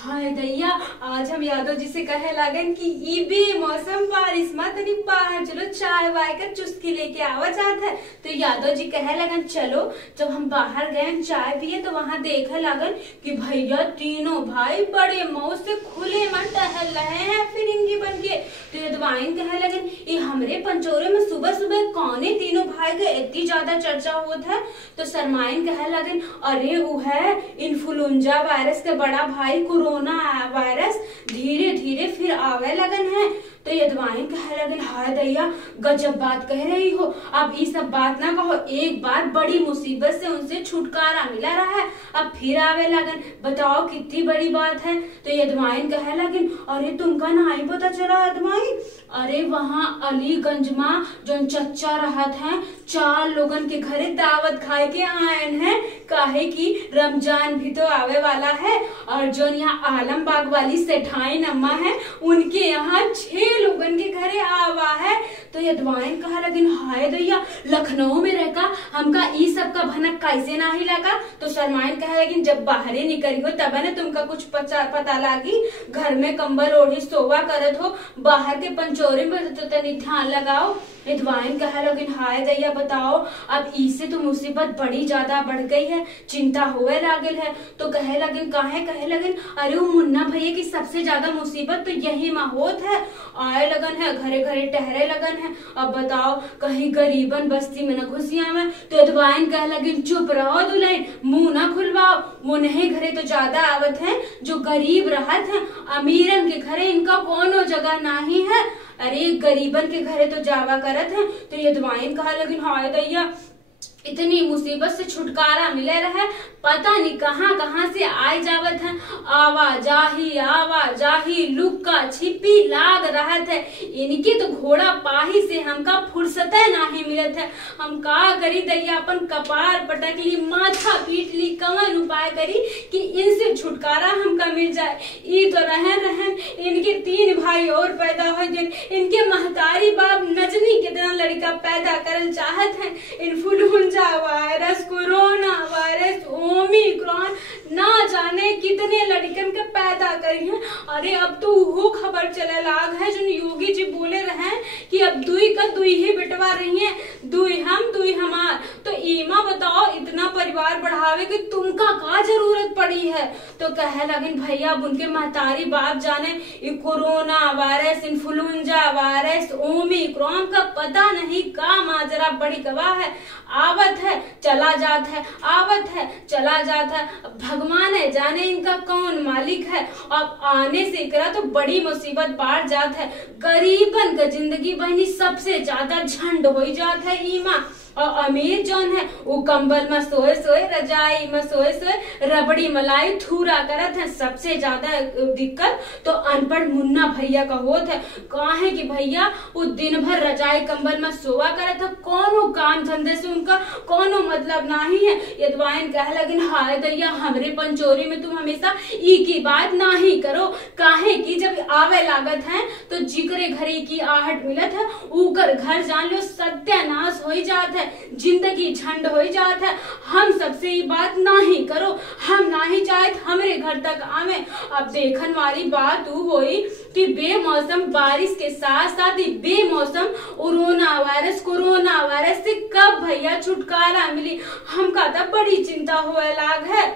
हाय दैया, आज हम यादव जी से कहे लागन कि ई बे मौसम बारिश में तनी बाहर चलो चाय वाय का चुस्की लेके आवा चाहत है। तो यादव जी कहे लगन चलो। जब हम बाहर गए चाय पिए तो वहाँ देखे लगन कि भैया तीनों भाई बड़े मौज से खुले मन टहल रहे हैं फिरंगी बन के। तो यदवाइन कहे लगन ये हमरे पंचोरे में सुबह सुबह कौने तीनों भाई का इतनी ज्यादा चर्चा होत है। तो शरमाइन कहे लगन अरे वो है इन्फ्लुएंजा वायरस के बड़ा भाई कोरोना वायरस धीरे धीरे फिर आवे लगन है। तो यदवाइन कहे लगन हाय दैया गजब बात कह रही हो, अब ये सब बात ना कहो, एक बार बड़ी मुसीबत से उनसे छुटकारा मिला रहा है अब फिर आवे लगन, बताओ कितनी बड़ी बात है। तो यदवाइन कहे लगन अरे तुमका नहीं पता चला यदवाइन, अरे वहाँ अलीगंज में जो चच्चा रहत है 4 लोगन के घरे दावत खाए के आयन है, काहे की रमजान भी तो आवे वाला है। और जो यहाँ आलमबाग वाली सेठाइन अम्मा है उनके यहाँ 6 लोगन के घरे आवा है। तो यदवाइन कहा लगिन हाय दैया लखनऊ में रहकर हमका ई सब का भनक कैसे ना ही लगा। तो शरमाइन कहा लगिन जब बाहरे निकली हो तब न तुमका कुछ पता लागी, घर में कंबल ओढ़ी सोवा करत हो, बाहर के पंचोरे में तो तनी ध्यान लगाओ। यदवाइन कहा लगिन हाय दैया बताओ अब इससे तो मुसीबत बड़ी ज्यादा बढ़ गई है, चिंता होवे लागल है। तो कहे लगिन काहे कहे लगिन अरे वो मुन्ना भैया की सबसे ज्यादा मुसीबत तो यही में होत है, आए लगन है घरे घरे टहरे लगन है। अब बताओ कहीं गरीबन बस्ती में न घुसिया में। तो यदवाइन कहे लगिन चुप रहो दुल्हन, मुंह ना खुलवाओ, वो नहीं घरे तो ज्यादा आवत है जो गरीब रहत है, अमीरन के घरे इनका कोनो जगह नहीं है, अरे गरीबन के घरे तो जावा करत है। तो यदवाइन कहा लगिन हाय दैया इतनी मुसीबत से छुटकारा मिले रहे, पता नहीं कहाँ कहाँ से आए जावत है, आवाजाही लुक्का छिपी लाग रहत है। इनकी तो घोड़ा पाही से हमका फुर्सत नहीं मिलत है, हम का करी दैया अपन कपार पटक ली माथा पीट ली, कवन उपाय करी कि इनसे छुटकारा हमका मिल जाए। ई तो रहन इनके 3 भाई और पैदा हो जिन इनके महतारी बाप नजनी कितना लड़का पैदा करल चाहत है। Influenza virus corona virus Omicron ना जाने कितने लड़कन के पैदा करी हैं। अरे अब तो वो खबर चले लाग है जो योगी जी बोले रहे कि अब दुई ही बिटवा रही है, दुई हम दुई हमार। तो ईमा बताओ इतना परिवार बढ़ावे कि तुमका का जरूरत पड़ी है। तो कहे लगिन भैया अब उनके महतारी बाप जाने ये corona virus influenza virus Omicron का पता नहीं का माजरा बड़ी गवाह है, आवत है चला जात है, आवत है चला जात है, भगवान है जाने इनका कौन मालिक है। अब आने से इकरा तो बड़ी मुसीबत बाढ़ जात है, गरीबन का जिंदगी बहनी सबसे ज्यादा झंड हो जात है ईमा। और अमीर जौन है वो कंबल में सोए सोए रजाई में सोए सोए रबड़ी मलाई थूरा करत है। सबसे ज्यादा दिक्कत तो अनपढ़ मुन्ना भैया का होत है, काहे कि भैया वो दिन भर रजाई कंबल में सोवा करत है, कोनो काम धंधे से उनका कोनो मतलब नहीं है। यदवाइन कहे लगिन हाय दैया हमरे पंचोरी में तुम हमेशा ई की बात नहीं करो, काहे कि जब आवे लागत है तो जिकरे घरे की आहट मिलत है उकर घर जान लो सत्यानाश हो जात है, जिंदगी झंड हो जात है। हम सबसे ये बात नहीं करो, हम नहीं चाहत हमरे घर तक आवे। अब देखन वाली बात वो हुई कि बेमौसम बारिश के साथ साथ ही बेमौसम कोरोना वायरस से कब भैया छुटकारा मिली, हमका तो बड़ी चिंता होए लाग है।